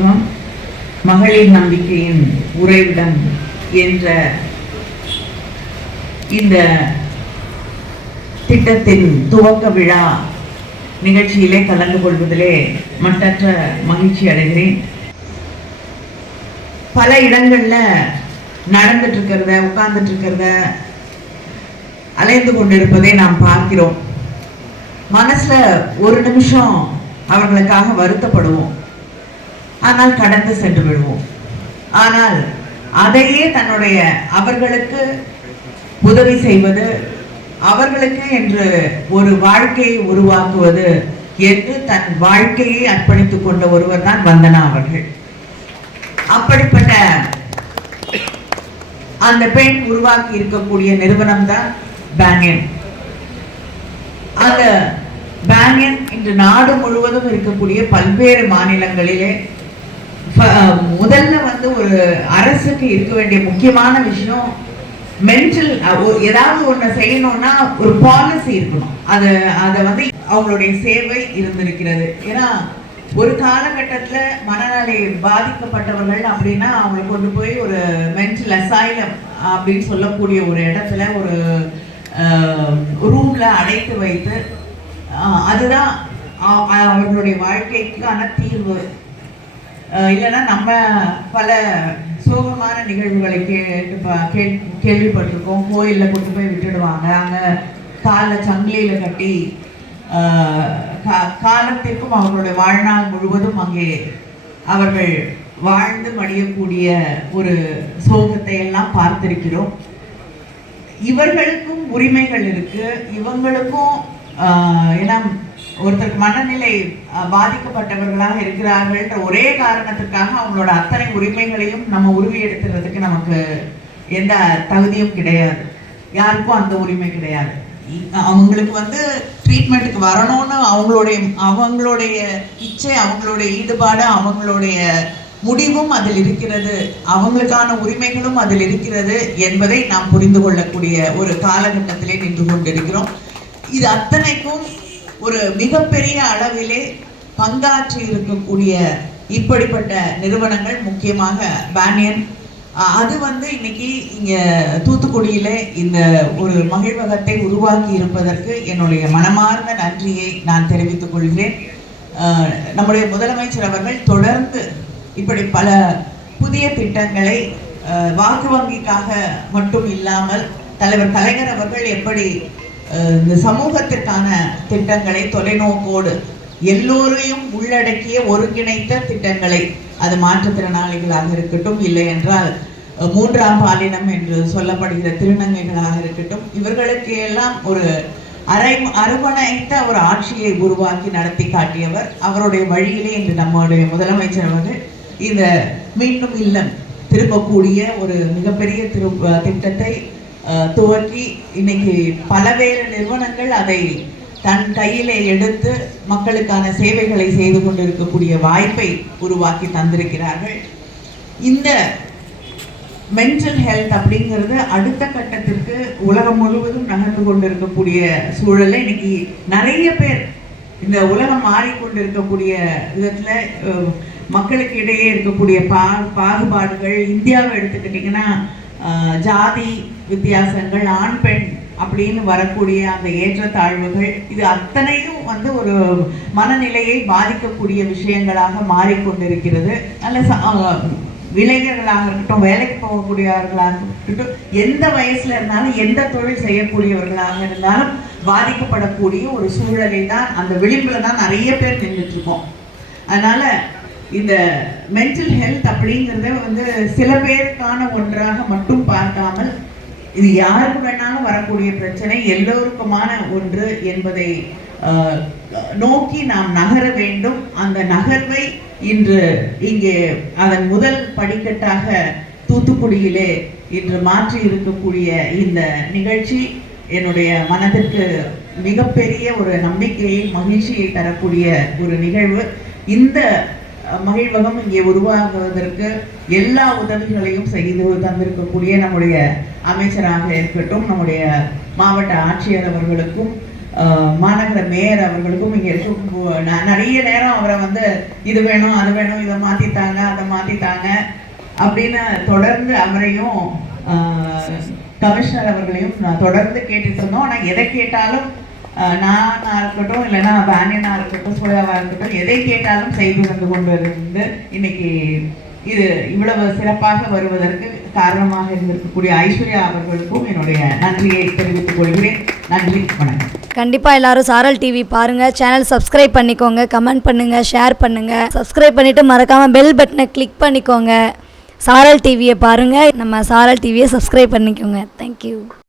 சொல்லலாம் மகளிர் நம்பிக்கையின் உறைவிடம் என்ற இந்த திட்டத்தின் துவக்க விழா நிகழ்ச்சியிலே கலந்து கொள்வதிலே மட்டற்ற மகிழ்ச்சி அடைகிறேன். பல இடங்களில் நடந்துட்டு இருக்கிறத உட்கார்ந்துட்டு இருக்கிறத அலைந்து கொண்டிருப்பதை நாம் பார்க்கிறோம். மனசுல ஒரு நிமிஷம் அவர்களுக்காக வருத்தப்படுவோம். ஆனால் கடந்து சென்று விடுவோம். ஆனால் அதையே தன்னுடைய அவர்களுக்கு உதவி செய்வது அவர்களுக்கு என்று ஒரு வாழ்க்கையை உருவாக்குவது என்று தன் வாழ்க்கையை அர்ப்பணித்துக் கொண்ட ஒருவர் தான் வந்தனா அவர்கள். அப்படிப்பட்ட அந்த பெண் உருவாக்கி இருக்கக்கூடிய நிறுவனம் தான் பேங்கன் அந்த பேங்கன் இன்று நாடு முழுவதும் இருக்கக்கூடிய பல்வேறு மாநிலங்களிலே முதல்ல வந்து ஒரு அரசுக்கு இருக்க வேண்டிய முக்கியமான விஷயம் மென்டல் ஏதாவது ஒண்ணு செய்யணும்னா ஒரு பாலிசி இருக்கணும். அது அதை வந்து அவங்களுடைய சேவை இருந்திருக்கிறது. ஏன்னா ஒரு காலகட்டத்துல மனநலை பாதிக்கப்பட்டவர்கள் அப்படின்னா அவங்களை கொண்டு போய் ஒரு மென்டல் அசைலம் அப்படின்னு சொல்லக்கூடிய ஒரு இடத்துல ஒரு ரூம்ல அடைத்து வைத்து ஆஹ் அதுதான் அவர்களுடைய வாழ்க்கைக்கான தீர்வு. இல்லைன்னா நம்ம பல சோகமான நிகழ்வுகளை கேட்டு பா- கே- கேள்விப்பட்டிருக்கோம். கோயிலில் கொண்டு போய் விட்டுடுவாங்க. அங்கே காலில் சங்கிலியில் கட்டி கா- காலத்திற்கும் அவர்களுடைய வாழ்நாள் முழுவதும் அங்கே அவர்கள் வாழ்ந்து மடியக்கூடிய ஒரு சோகத்தை எல்லாம் பார்த்திருக்கிறோம். இவர்களுக்கும் உரிமைகள் இருக்கு. இவங்களுக்கும் ஏன்னா ஒருத்தருக்கு மனநிலை பாதிக்கப்பட்டவர்களாக இருக்கிறார்கள்ன்ற ஒரே காரணத்துக்காக அவங்களோட அத்தனை உரிமைகளையும் நம்ம உருவி எடுத்துறதுக்கு நமக்கு எந்த தகுதியும் கிடையாது. யாருக்கும் அந்த உரிமை கிடையாது. அவங்களுக்கு வந்து ட்ரீட்மெண்ட்டுக்கு வரணும்னு அவங்களுடைய அவங்களுடைய இச்சை அவங்களுடைய ஈடுபாடு அவங்களுடைய முடிவும் அதில் இருக்கிறது. அவங்களுக்கான உரிமைகளும் அதில் இருக்கிறது என்பதை நாம் புரிந்து கொள்ளக்கூடிய ஒரு காலகட்டத்திலே நின்று கொண்டிருக்கிறோம். இது அத்தனைக்கும் ஒரு மிகப்பெரிய அளவிலே பங்காற்றி இருக்கக்கூடிய இப்படிப்பட்ட நிறுவனங்கள் முக்கியமாக பேனியன் அது வந்து இன்னைக்கு இங்கே தூத்துக்குடியில் இந்த ஒரு மகிழ்வகத்தை உருவாக்கி இருப்பதற்கு என்னுடைய மனமார்ந்த நன்றியை நான் தெரிவித்துக் கொள்கிறேன். நம்முடைய முதலமைச்சர் அவர்கள் தொடர்ந்து இப்படி பல புதிய திட்டங்களை வாக்கு வங்கிக்காக மட்டும் இல்லாமல் தலைவர் கலைஞர் அவர்கள் எப்படி இந்த சமூகத்திற்கான திட்டங்களை தொலைநோக்கோடு எல்லோரையும் உள்ளடக்கிய ஒருங்கிணைத்த திட்டங்களை அது மாற்றுத்திறனாளிகளாக இருக்கட்டும் இல்லை என்றால் மூன்றாம் பாலினம் என்று சொல்லப்படுகிற திருநங்கைகளாக இருக்கட்டும் இவர்களுக்கு எல்லாம் ஒரு அரை அருவணைத்த ஒரு ஆட்சியை உருவாக்கி நடத்தி காட்டியவர் அவருடைய வழியிலே இன்று நம்முடைய முதலமைச்சர் அவர்கள். இந்த மீண்டும் இல்லம் திரும்பக்கூடிய ஒரு மிகப்பெரிய திரு திட்டத்தை துவக்கி இன்னைக்கு பலவேறு நிறுவனங்கள் அதை தன் கையிலே எடுத்து மக்களுக்கான சேவைகளை செய்து கொண்டிருக்கக்கூடிய வாய்ப்பை உருவாக்கி தந்திருக்கிறார்கள். இந்த மென்டல் ஹெல்த் அப்படிங்கிறது அடுத்த கட்டத்திற்கு உலகம் முழுவதும் நகர்ந்து கொண்டிருக்கக்கூடிய சூழலில் இன்னைக்கு நிறைய பேர் இந்த உலகம் மாறிக்கொண்டிருக்கக்கூடிய விதத்தில் மக்களுக்கு இடையே இருக்கக்கூடிய பா பாகுபாடுகள் இந்தியாவை எடுத்துக்கிட்டிங்கன்னா ஜாதி வித்தியாசங்கள் ஆண் பெண் அப்படின்னு வரக்கூடிய அந்த ஏற்றத்தாழ்வுகள் இது அத்தனையும் வந்து ஒரு மனநிலையை பாதிக்கக்கூடிய விஷயங்களாக மாறிக்கொண்டிருக்கிறது. நல்ல ச- இளைஞர்களாக இருக்கட்டும் வேலைக்கு போகக்கூடியவர்களாக இருக்கட்டும் எந்த வயசுல இருந்தாலும் எந்த தொழில் செய்யக்கூடியவர்களாக இருந்தாலும் பாதிக்கப்படக்கூடிய ஒரு சூழலை தான் அந்த விளிம்பில் தான் நிறைய பேர் நின்றுட்டு இருக்கோம் அதனால இந்த மென்டல் ஹெல்த் அப்படிங்கிறத வந்து சில பேருக்கான ஒன்றாக மட்டும் பார்க்காமல் இது யாருக்கு வேணாலும் வரக்கூடிய பிரச்சனை எல்லோருக்குமான ஒன்று என்பதை நோக்கி நாம் நகர வேண்டும். அந்த நகர்வை இன்று இங்கே அதன் முதல் படிக்கட்டாக தூத்துக்குடியிலே இன்று மாற்றி இருக்கக்கூடிய இந்த நிகழ்ச்சி என்னுடைய மனதிற்கு மிகப்பெரிய ஒரு நம்பிக்கையை மகிழ்ச்சியை தரக்கூடிய ஒரு நிகழ்வு. இந்த மகிழ்வகம் இங்கே உருவாகுவதற்கு எல்லா உதவிகளையும் செய்து தந்திருக்கக்கூடிய நம்முடைய அமைச்சராக இருக்கட்டும் நம்முடைய மாவட்ட ஆட்சியர் அவர்களுக்கும் மாநகர மேயர் அவர்களுக்கும் இங்கே இருக்கும் ந- நிறைய நேரம் அவரை வந்து இது வேணும் அது வேணும் இதை மாத்தித்தாங்க அதை மாத்தித்தாங்க அப்படின்னு தொடர்ந்து அவரையும் கமிஷனர் அவர்களையும் நான் தொடர்ந்து கேட்டுட்டு இருந்தோம். ஆனால் எதை கேட்டாலும் நானாக இருக்கட்டும் இல்லைன்னா பேனியனா இருக்கட்டும் சோயாவா இருக்கட்டும் எதை கேட்டாலும் செய்து வந்து கொண்டு இருந்து இன்னைக்கு இது இவ்வளவு சிறப்பாக வருவதற்கு காரணமாக இருந்திருக்கக்கூடிய ஐஸ்வர்யா அவர்களுக்கும் என்னுடைய நன்றியை தெரிவித்துக் கொள்கிறேன். நன்றி வணக்கம். கண்டிப்பாக எல்லாரும் சாரல் டிவி பாருங்கள் சேனல் சப்ஸ்கிரைப் பண்ணிக்கோங்க கமெண்ட் பண்ணுங்கள் ஷேர் பண்ணுங்கள் சப்ஸ்கிரைப் பண்ணிவிட்டு மறக்காமல் பெல் பட்டனை கிளிக் பண்ணிக்கோங்க. சாரல் டிவியை பாருங்கள் நம்ம சாரல் டிவியை சப்ஸ்கிரைப் பண்ணிக்கோங்க. தேங்க்யூ